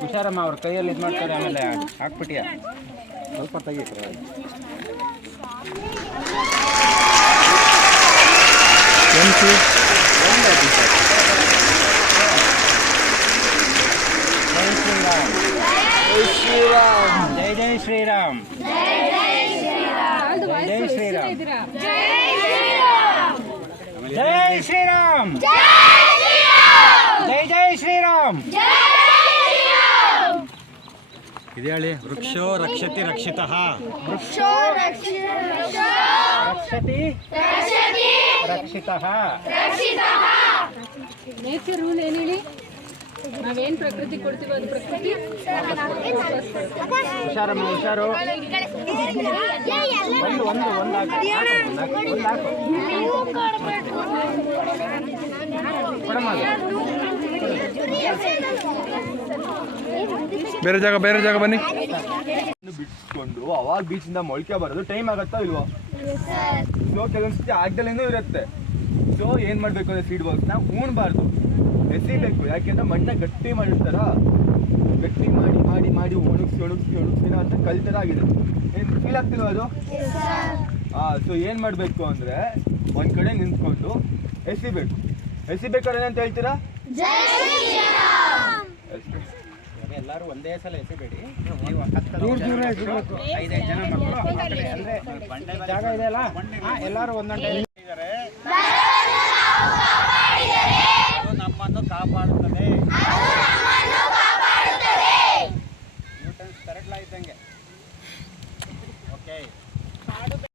ಹುಷಾರಮ್ಮ, ಅವ್ರ ಕೈಯಲ್ಲಿ ಇದು ಮಾಡ್ತಾರೆ, ಆಮೇಲೆ ಹಾಕ್ಬಿಟ್ಟಿಯ ಸ್ವಲ್ಪ ತೆಗಿ. ಜೈ ಜೈ ಶ್ರೀರಾಮ್, ಜೈ ಜೈ ಶ್ರೀರಾಮ್, ಜೈ ಶ್ರೀರಾಮ್, ಜೈ ಜೈ ಶ್ರೀರಾಮ್. ಇದು ಹೇಳಿ. ವೃಕ್ಷೋ ರಕ್ಷತಿ ರಕ್ಷಿತಃ, ವೃಕ್ಷೋ ರಕ್ಷತಿ ರಕ್ಷಿತಃ. ನೇಚರ್ ರೂಲ್ ಏನು ಹೇಳಿ? ನಾವೇನು ಪ್ರಕೃತಿ ಕೊಡ್ತೀವೋ ಅದು ಪ್ರಕೃತಿ. ಹುಷಾರಮ್ಮ, ಹುಷಾರು. ಬೇರೆ ಜಾಗ ಬನ್ನಿ. ಬಿಟ್ಕೊಂಡು ಅವಾಗ ಬೀಚಿಂದ ಮೊಳಕೆ ಬರೋದು ಟೈಮ್ ಆಗತ್ತಾ ಇಲ್ವೋ? ಸೊ ಕೆಲವೊಂದ್ಸತಿ ಆಗ್ದಲೇನೂ ಇರುತ್ತೆ. ಸೊ ಏನ್ ಮಾಡ್ಬೇಕು ಅಂದ್ರೆ ಸೀಡ್ ಬಾಕ್ಸ್ನ ಉಣ್ಬಾರ್ದು, ಎಸಿಬೇಕು. ಯಾಕೆಂದ್ರೆ ಮಣ್ಣ ಗಟ್ಟಿ ಮಾಡಿರ್ತಾರ, ಗಟ್ಟಿ ಮಾಡಿ ಮಾಡಿ ಮಾಡಿ ಒಣಗಿಸಿ ಅಂತ ಕಲ್ ಥರ ಆಗಿದೆ. ಏನು ಫೀಲ್ ಆಗ್ತಿಲ್ವ ಅದು? ಸೊ ಏನು ಮಾಡಬೇಕು ಅಂದರೆ ಒಂದು ಕಡೆ ನಿಂತ್ಕೊಂಡು ಎಸಿಬೇಕು. ಎಸಿಬೇಕಾದ್ರೆ ಏನಂತ ಹೇಳ್ತೀರಾ? ಎಲ್ಲರೂ ಒಂದೇ ಸಲ ಎಸಿಬೇಡಿ. ನೀವು 5-5 ಜನ ಮಕ್ಕಳು, ಅಂದರೆ ಜಾಗ ಇದೆಯಲ್ಲ, ಎಲ್ಲರೂ ಒಂದೊಂದು